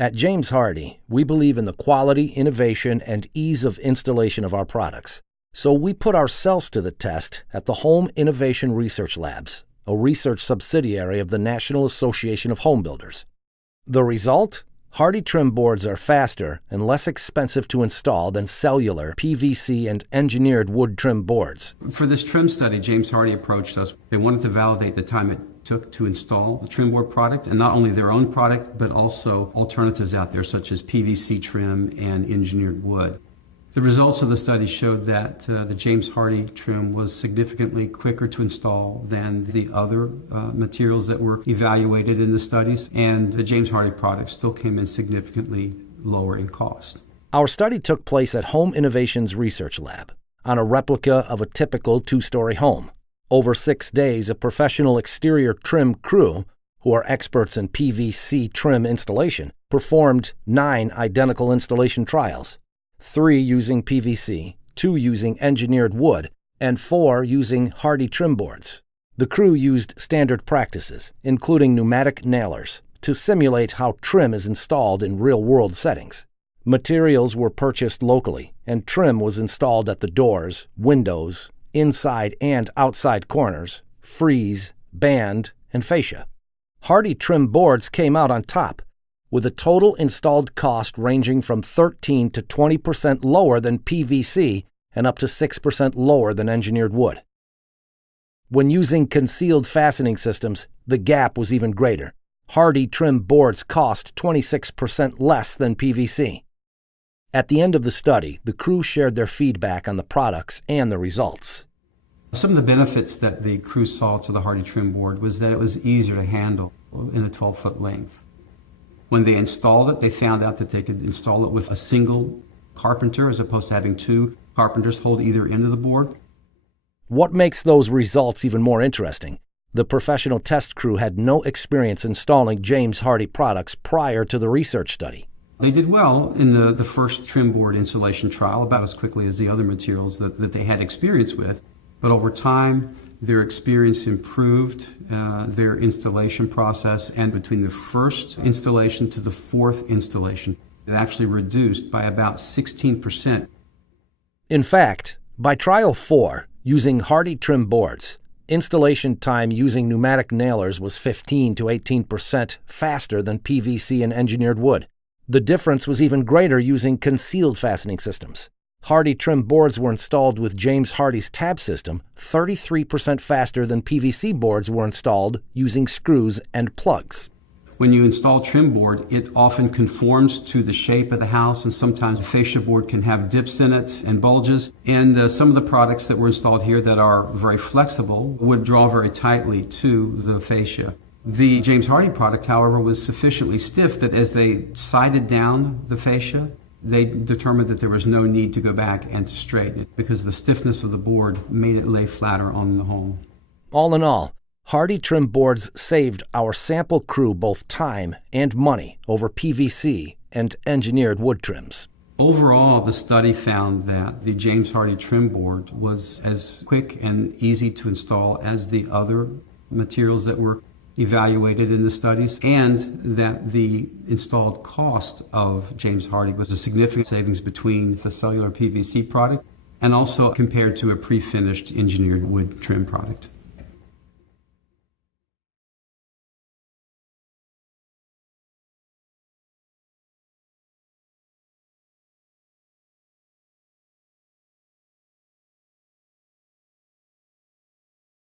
At James Hardie, we believe in the quality, innovation, and ease of installation of our products. So we put ourselves to the test at the Home Innovation Research Labs, a research subsidiary of the National Association of Home Builders. The result? HardieTrim boards are faster and less expensive to install than cellular, PVC, and engineered wood trim boards. For this trim study, James Hardie approached us. They wanted to validate the time it took to install the trim board product, and not only their own product, but also alternatives out there such as PVC trim and engineered wood. The results of the study showed that the James Hardie trim was significantly quicker to install than the other materials that were evaluated in the studies, and the James Hardie product still came in significantly lower in cost. Our study took place at Home Innovation's Research Lab on a replica of a typical two-story home. Over 6 days, a professional exterior trim crew, who are experts in PVC trim installation, performed 9 identical installation trials. 3 using PVC, 2 using engineered wood, and 4 using Hardie trim boards. The crew used standard practices, including pneumatic nailers, to simulate how trim is installed in real-world settings. Materials were purchased locally, and trim was installed at the doors, windows, inside and outside corners, frieze, band, and fascia. Hardie trim boards came out on top, with a total installed cost ranging from 13% to 20% lower than PVC and up to 6% lower than engineered wood. When using concealed fastening systems, the gap was even greater. Hardie trim boards cost 26% less than PVC. At the end of the study, the crew shared their feedback on the products and the results. Some of the benefits that the crew saw to the Hardie trim board was that it was easier to handle in a 12-foot length. When they installed it, they found out that they could install it with a single carpenter as opposed to having 2 carpenters hold either end of the board. What makes those results even more interesting? The professional test crew had no experience installing James Hardie products prior to the research study. They did well in the first trim board installation trial, about as quickly as the other materials that they had experience with. But over time, their experience improved, their installation process, and between the first installation to the 4th installation, it actually reduced by about 16%. In fact, by trial 4, using Hardie trim boards, installation time using pneumatic nailers was 15% to 18% faster than PVC and engineered wood. The difference was even greater using concealed fastening systems. Hardie trim boards were installed with James Hardie's tab system 33% faster than PVC boards were installed using screws and plugs. When you install trim board, it often conforms to the shape of the house, and sometimes a fascia board can have dips in it and bulges. And some of the products that were installed here that are very flexible would draw very tightly to the fascia. The James Hardie product, however, was sufficiently stiff that as they sided down the fascia, they determined that there was no need to go back and to straighten it because the stiffness of the board made it lay flatter on the home. All in all, Hardie trim boards saved our sample crew both time and money over PVC and engineered wood trims. Overall, the study found that the James Hardie trim board was as quick and easy to install as the other materials that were evaluated in the studies, and that the installed cost of James Hardie was a significant savings between the cellular PVC product and also compared to a pre-finished engineered wood trim product.